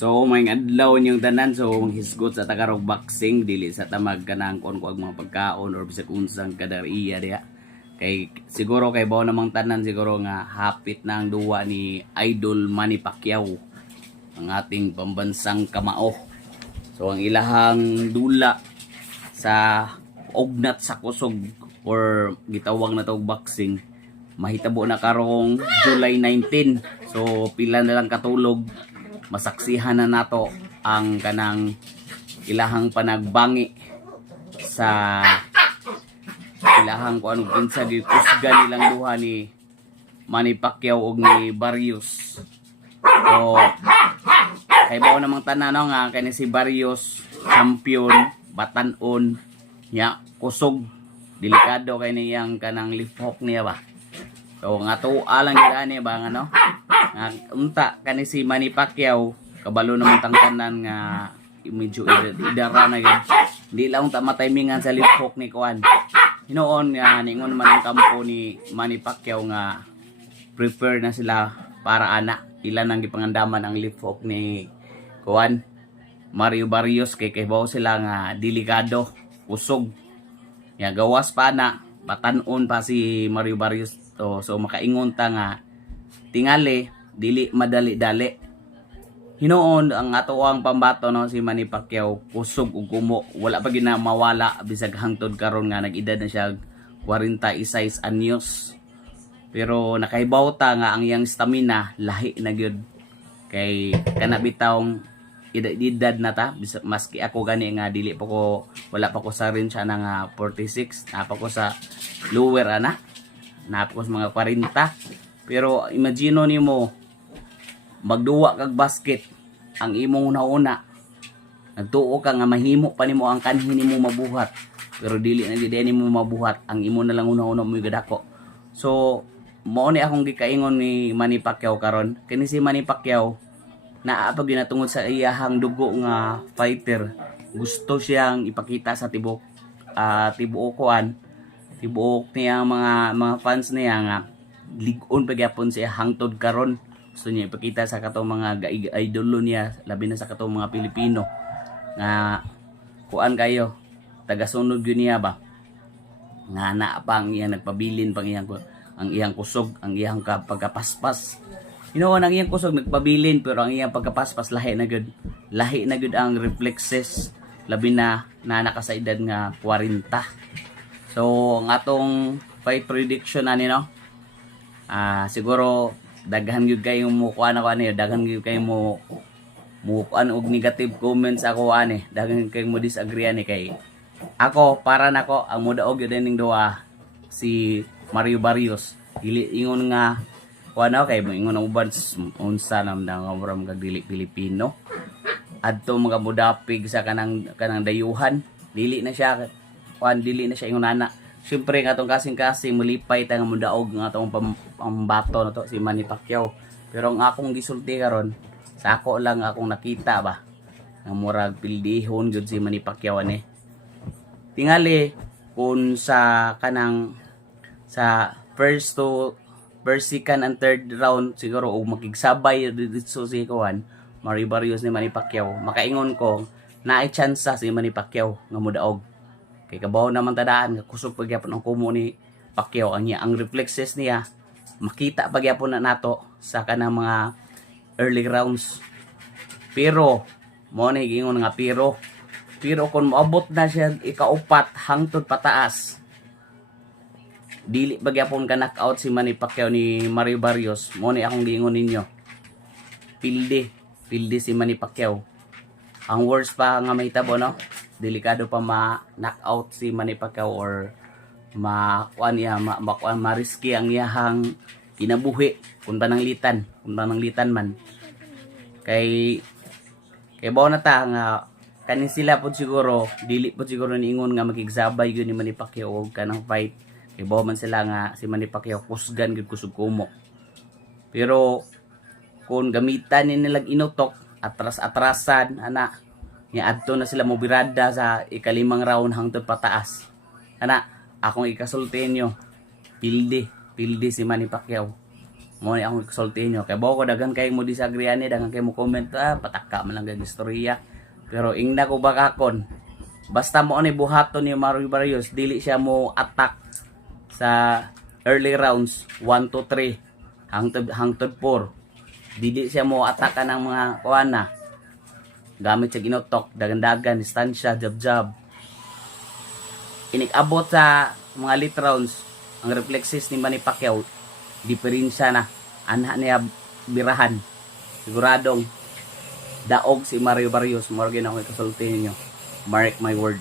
So may adlaw niyong tanan, so maghisgot sa tagarog boxing dili sa tamag kanang kon kuag mga pagkaon or bisag unsang kadariya diha. Kay siguro kay bao namang tanan siguro nga hapit na ang duwa ni Idol Manny Pacquiao, ang ating pambansang kamao. So ang ilahang dula sa ugnat sa kusog or gitawag na tawag boxing mahitabo na karong July 19. So pila na lang katulog masaksihan na nato ang kanang ilahang panagbangi sa ilahang kung anong kinsa gikusga nilang duha ni Manny Pacquiao ug ni Barrios. So kay bao namang tanan nga kani si Barrios champion batan-on nya kusog delikado kay niyang kanang left hook niya ba. So nga tuwa lang gani ba nga no nga unta kani si Manny Pacquiao kabalo naman tang tanan nga medyo idara na yun. Hindi lang ta matimingan sa left hook ni Kuan. Hinoon nga ningon man ang kampo ni Manny Pacquiao nga prepare na sila para ana ilan ang gipangandaman ang left hook ni Kuan Mario Barrios kay bao sila nga delikado usog nga gawas pa na batan-on pa si Mario Barrios to. So makaingon ta nga tingali dili madali-dali. Hinoon ang atoang pambato no si Manny Pacquiao kusog ug kumo wala pa gina mawala bisag hangtod karon nga nag-edad na siya 46 anyos. Pero nakahibaw ta nga ang iyang stamina lahi na gyud kay kana bitawng edad na ta maski ako gani nga dili pa ko wala pa ko sa rin siya nga 46 na pa ko sa lower ana na pa ko sa mga 40. Pero imagino nimo magduwa kag basket ang imong una-una nagtuo ka nga mahimo pa nimo ang kanhi nimo mabuhat pero dili na gid nimo mabuhat ang imo na lang una-una mo gadako. So mao ni akong gikaingon ni Manny Pacquiao karon kini si Manny Pacquiao naa pa ginatungod sa iyahang dugo nga fighter gusto siyang ipakita sa tibuok niya mga fans niya nga ligon pa gyapon siya hangtod karon. Gusto niya ipakita sa katong mga idolo niya labi na sa katong mga Pilipino nga kuan kayo tagasunod gyud niya ba nga naa pa ang iyang nagpabilin pang ang iyang kusog ang iyang pagkapaspas. Ang iyang kusog nagpabilin pero ang iyang pagkapaspas lahi na gud ang reflexes labi na naka sa edad nga 40. So ang atong fight prediction ani no siguro daghan gyud kayo mo kuan ako ani daghan gyud kayo mo kuan og negative comments ako ani daghan kayo mo disagree ani kay ako para nako ang mudaog gyud ning duha si Mario Barrios dili ingon nga kuan ako kay mo ingon ang uban unsa nam nga moram kag dili Pilipino adto mga mudapig sa kanang dayuhan dili na siya kuan dili na siya ingon ana. Siyempre nga itong kasing-kasing mulipay ta nga mudaog nga itong pambato na to si Manny Pacquiao. Pero ang akong gisulti karon sa ako lang akong nakita ba nga murag pildihon gyud si Manny Pacquiao ani. Tingali kun sa kanang sa first, second and third round siguro og makigsabay dito si Kuan Mario Barrios ni Manny Pacquiao makaingon ko naay tsansa si Manny Pacquiao nga mudaog. Kay kabaw naman tadaan nga kusog pagyapon ang kumo ni Pacquiao ang reflexes niya makita pagyapon na nato sa kanang mga early rounds. Pero mo ni gingon nga pero kung moabot na siya ikaupat hangtod pataas dili pagyapon ka knockout si Manny Pacquiao ni Mario Barrios. Mo ni akong gingon ninyo pilde si Manny Pacquiao. Ang worst pa nga mahitabo no delikado pa ma-knockout si Manny Pacquiao or mariski ang iyahang kinabuhi kung pananglitan man kay bao na ta nga kanin sila pod siguro dili pod siguro niingon nga makigsabay gyud ni Manny Pacquiao og kanang fight kay bao man sila nga si Manny Pacquiao kusgan gyud kusog kumo. Pero kung gamitan ni nilang inutok atras-atrasan ana nga adto na sila mobirada sa ikalimang round hangtod pataas ana akong ikasulti nyo pilde si Manny Pacquiao mo ni akong kasultihin nyo. Kaya bawa ko dagan kayo mo disagree ani, dagan kayo mo comment, pataka man lang kag istorya. Pero ingna ko bakakon, basta mo ani buhaton ni Mario Barrios, dili siya mo attack sa early rounds 1 to 3 hangtod 4. Dili siya mo ataka ng mga kuana. Gamit sa ginotok, dagan-dagan, distansya, jab-jab. Inik-abot sa mga late rounds, ang reflexes ni Manny Pacquiao, diferensya na. Anak niya birahan. Siguradong daog si Mario Barrios. Morgan ako ikasultihin nyo. Mark my word.